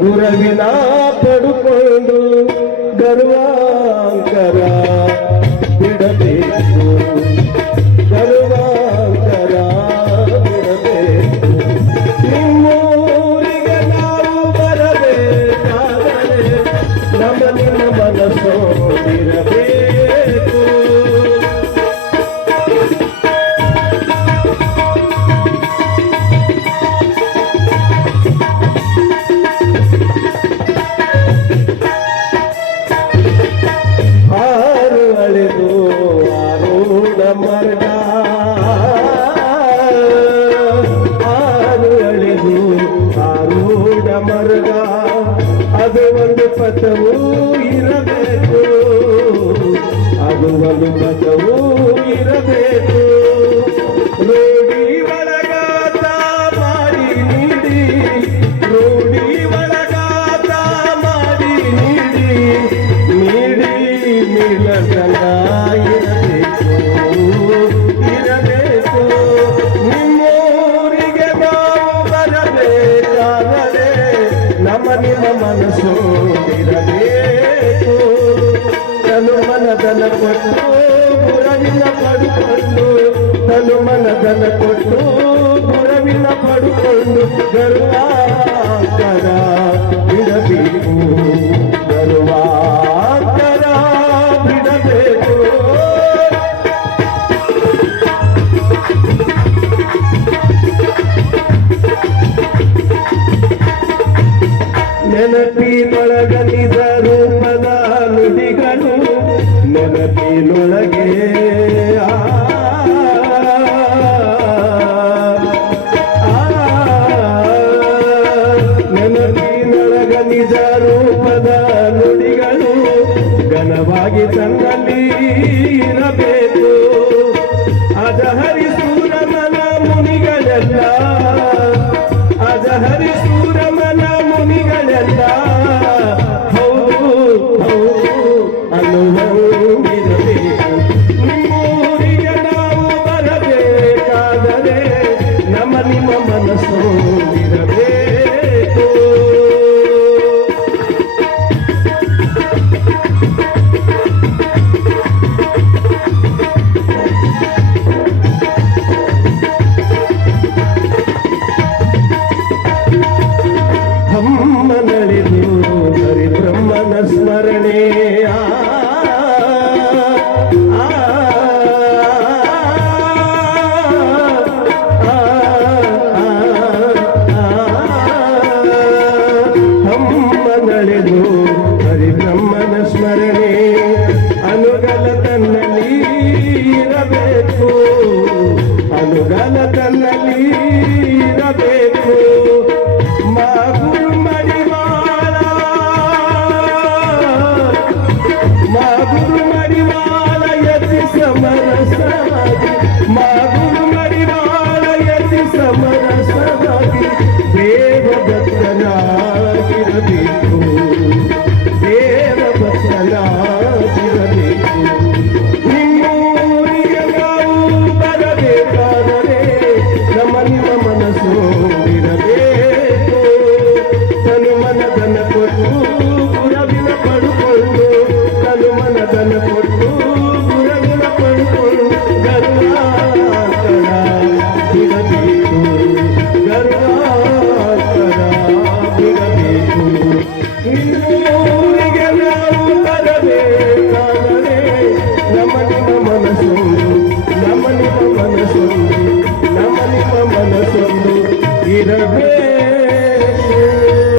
ಗುರವಿನ ಪಡುಕೊಂಡು ಗರ್ವಾಂಕರ ಬಿಡಬೇಕು, ಗರ್ವಾಂಕರ ಬಿಡಬೇಕು. ನಿಮ್ಮೂರಿಗೆ ನಾವು ಬರಬೇಕಾದರೆ ನಿಮ್ಮ ಮನಸ್ಸು ಇರಬೇಕು. ಮರ್ಗ ಅಳೆದು ಆರೂಢ ಮರ್ಗ ಅದು ಒಂದು ಪಥವೂ ಇರಬೇಕು, ಅದು ಒಂದು ಪಥವೂ ಇರಬೇಕು. ರೂಢಿ ಒಳಗಾತ ಮಾಡಿ ನೀಡಿ, ರೂಢಿ ಒಳಗಾತ ಮಾಡಿ ನೀಡಿ, ನೀಡಿ ನೀಡತನ ಇರಬೇಕು. ನಿಮ್ಮೂರಿಗೆ ನಾವು ಬರಬೇಕಾದರೆ ನಿಮ್ಮ ಮನಸ್ಸು ಇರಬೇಕು. ತನು ಮನದನ ಕೊಟ್ಟು ಗುರವಿನ ಪಡುಕೊಂಡು, ತನು ಮನದನ ಕೊಟ್ಟು ಗುರವಿನ ಪಡುಕೊಂಡು ಗರ್ವಾಂಕರ ಬಿಡಬೇಕು, ಗರ್ವಾಂಕರ ಬಿಡಬೇಕು. ನೆನಪಿನೊಳಗನಿದ ರೂಪದ ನುಡಿಗಳು ನೆನಪಿನೊಳಗೆ ನೆನಪಿನೊಳಗನಿದ ರೂಪದ ನುಡಿಗಳು ಘನವಾಗಿ ತನ್ನಲ್ಲಿ ಇರಬೇಕು. ಅಜಹರಿಸೂರಮನ ಮುನಿಗಳೆಲ್ಲ, ಅಜಹರಿಸೂರಮನ ಮುನಿಗಳೆಲ್ಲ ಹೌದು ಹೌದು ಅನ್ನುವಂಗಿರಬೇಕು. ನಿಮ್ಮೂರಿಗೆ ನಾವು ಬರಬೇಕಾದರೆ ನಿಮ್ಮ ಮನಸ್ಸು ಇರಬೇಕು. ನಡೆದು ಹರಿ ಬ್ರಹ್ಮನ ಸ್ಮರಣೆ ನಡೆದು ಹರಿ ಬ್ರಹ್ಮನ ಸ್ಮರಣೆ ಅನುಗಲ ತನ್ನಲ್ಲಿ ಇರಬೇಕು, ಅನುಗಲ ತನ್ನಲ್ಲಿ ಇರಬೇಕು. ಮಾಗುರು ಮಡಿವಾಳ, ಮಾಗುರು ಮಡಿವಾಳ ಯತಿ ಸಮರಸವಾಗಿ, ಮಾಗುರು ಮಡಿವಾಳ ಯತಿ ಸಮರಸವಾಗಿ ದೇವದತ್ತನಾಗಿರಬೇಕು.